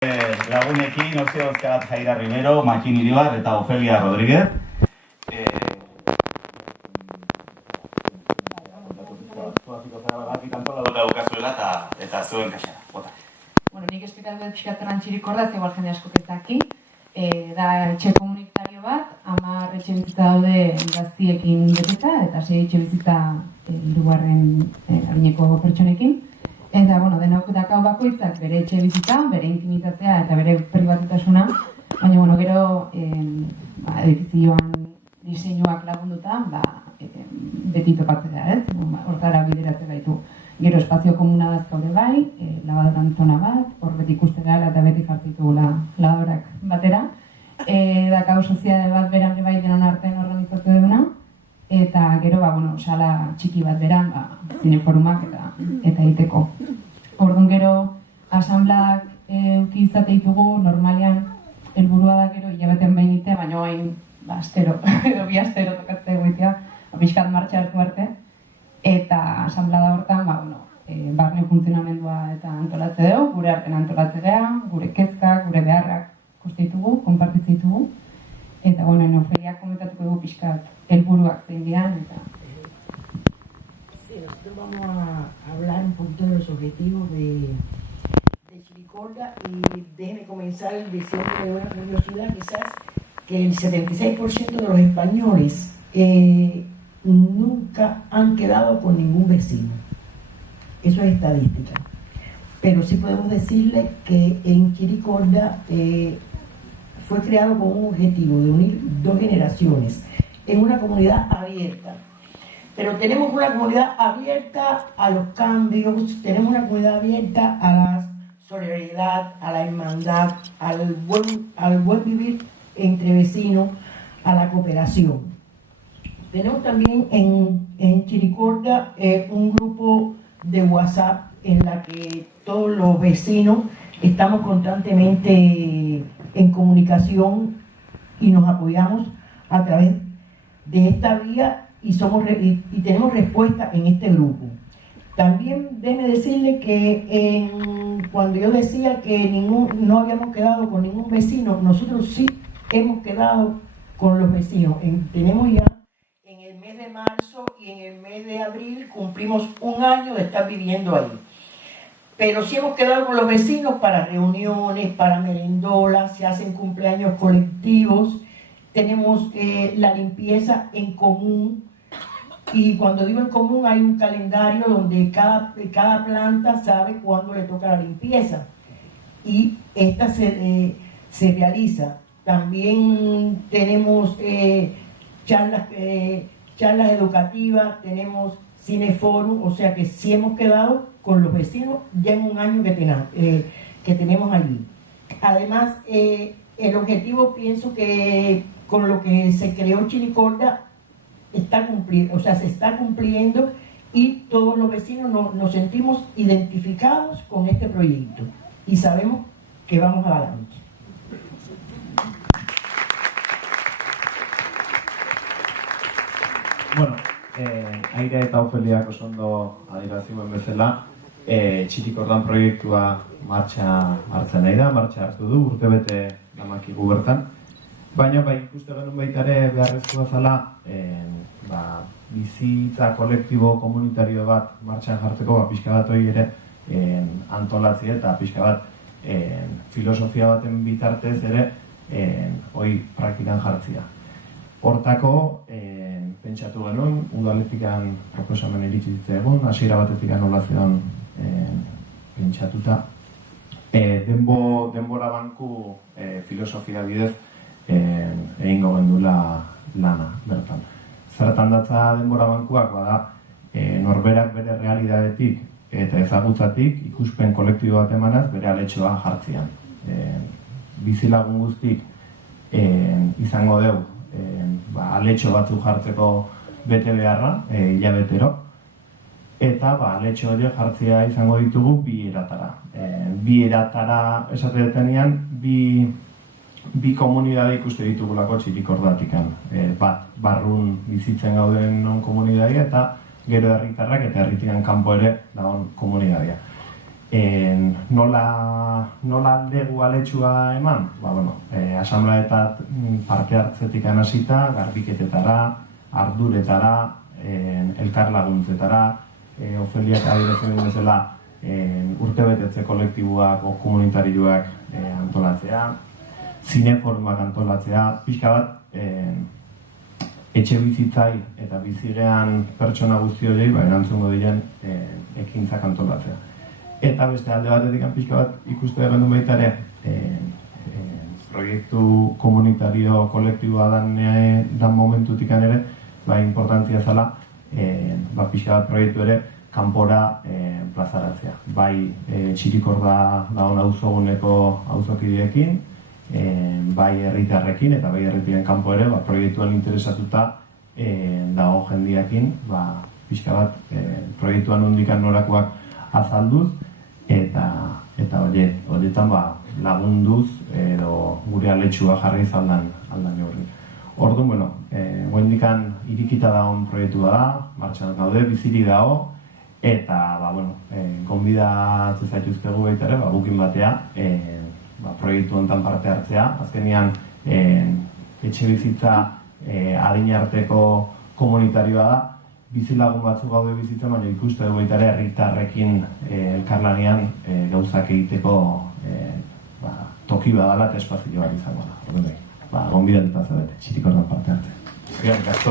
Lagunekin, Ose Ozkat Jaira Rivero, Matxin Iribar eta Ofelia Rodríguez. Eta zuen kaxera, bota. Bueno, nik esplikatu dut pixkatzen Txirikorda, ez igual jende askok ez daki. Da etxe komunitario bat, 10 etxe bizitza daude gaztiekin beteta, eta 6 etxe bizitza hirugarren adineko pertsonekin. Eta, bueno, denok dakau bakoitzak bere etxe bizitza, bere intimitatea eta bere pribatutasuna, baina, bueno, gero edifizioan diseinuak lagunduta, beti topatzea, ez? Hortara bideratzen gaitu. Gero espazio komuna dazkaude bai, labadoran zona bat, hor beti ikuste gara eta beti jartitugula labadorak batera. Dakau soziade bat beran bai denon artean organizatu duguna, eta gero, sala txiki bat beran, zineforumak eta egiteko. Orduan gero, asanbladak euki izate ditugu, normalean, helburua da gero, hilabetean behin itea, baina hain, astero, edo bi astero tokatzea egoitea, pixkat martxa hartu arte, eta asanblada hortan, barne funtzionamendua eta antolatze dugu, gure artean antolatze geha, gure kezkak, gure beharrak koste ditugu, konpartitze ditugu, eta, Ofeliak komentatuko dugu pixkat helburuak zein dian, eta... Sí, nosotros vamos a hablar un poquito de los objetivos de Chiricorda y déjeme comenzar diciendo de una curiosidad quizás que el 76% de los españoles nunca han quedado con ningún vecino. Eso es estadística. Pero sí podemos decirle que en Chiricorda fue creado con un objetivo de unir 2 generaciones en una comunidad abierta. Pero tenemos una comunidad abierta a los cambios, tenemos una comunidad abierta a la solidaridad, a la hermandad, al buen vivir entre vecinos, a la cooperación. Tenemos también en Chiricorda un grupo de WhatsApp en la que todos los vecinos estamos constantemente en comunicación y nos apoyamos a través de esta vía y tenemos respuesta en este grupo. También déjeme decirle que cuando yo decía que no habíamos quedado con ningún vecino, nosotros sí hemos quedado con los vecinos. Tenemos ya en el mes de marzo y en el mes de abril cumplimos 1 año de estar viviendo ahí. Pero sí hemos quedado con los vecinos para reuniones, para merendolas, se hacen cumpleaños colectivos, tenemos la limpieza en común. Y cuando digo en común hay un calendario donde cada planta sabe cuándo le toca la limpieza. Y esta se realiza. También tenemos charlas educativas, tenemos cineforum, o sea que sí hemos quedado con los vecinos ya en 1 año que tenemos allí. Además, el objetivo, pienso que con lo que se creó Chiricorda, se está cumpliendo y todos los vecinos nos sentimos identificados con este proyecto y sabemos que vamos adelante. Bueno, Aire eta Ofeliak oso ondo adierazi duen bezala, Txirikordan proiektua martxa hartzen nahi da, martxa hartu du, urtebete damakigu bertan. Baina ikuste genuen baita ere beharrezkoa zela bizitza kolektibo komunitario bat martxan jartzeko pixka bat hori ere antolatzi eta pixka bat filosofia baten bitartez ere hori praktikan jartzia. Hortako pentsatu genuen, udaletikan proposamen iritsi zitzaigun, hasiera batetik nola zeon pentsatuta. Denbora banku filosofia bidez egingo gendula lana bertan. Zertan datza denbora bankuak bada norberak bere realidadetik eta ezagutzatik ikuspen kolektibo bat emanaz bere aletxoa jartzian. Bizilagun guztik izango dugu aletxo batzuk jartzeko bete beharra, hilabetero, eta aletxo horiek jartzea izango ditugu 2 eratara. 2 eratara esate detenean, bi komunidade ikuste ditugulako Txirikordatikan. Bat, barrun bizitzen gauden non komunidadea eta gero herritarrak eta herritikan kanpo ere dagoen komunidadea. nola aldegu aletxua eman? Asambleetat parte hartzetik hasita, garbiketetara, arduretara, elkarlaguntzetara, Ofeliak adierazten duen bezala urtebetetze kolektiboak o komunitarioak antolatzea, zineforumak antolatzea, pixka bat etxe bizitzai eta bizigean pertsona guzti horiei erantzungo diren ekintzak antolatzea. Eta beste alde batetik pixka bat ikuste egon duen baita ere proiektu komunitario kolektiboa dan momentutik ere importantzia zala pixka bat proiektu ere kanpora plazaratzea. Bai Txirikorda dagoen auzoguneko auzokideekin, bai herritarrekin eta bai herritiren kanpo ere proiektuan interesatuta dago jendiakin, pixka bat proiektuan nondikan norakoak azalduz eta horietan lagunduz edo gure aletxua jarri aldan neurri. Orduan, goendikan irikita dagoen proiektua da, martxan gaude, bizirik dago, eta gonbidatzen zaituztegu baita ere, gukin batea, proiektu honetan parte hartzea. Azkenean, etxe bizitza adinarteko komunitarioa da, bizilagun batzuk gaude bizitzen, baina ikuste dugu baita ere herritarrekin elkarlanean gauzak egiteko toki badala eta espazio bat izango da. Gonbidatuta zaudete, Txirikordan parte hartzea.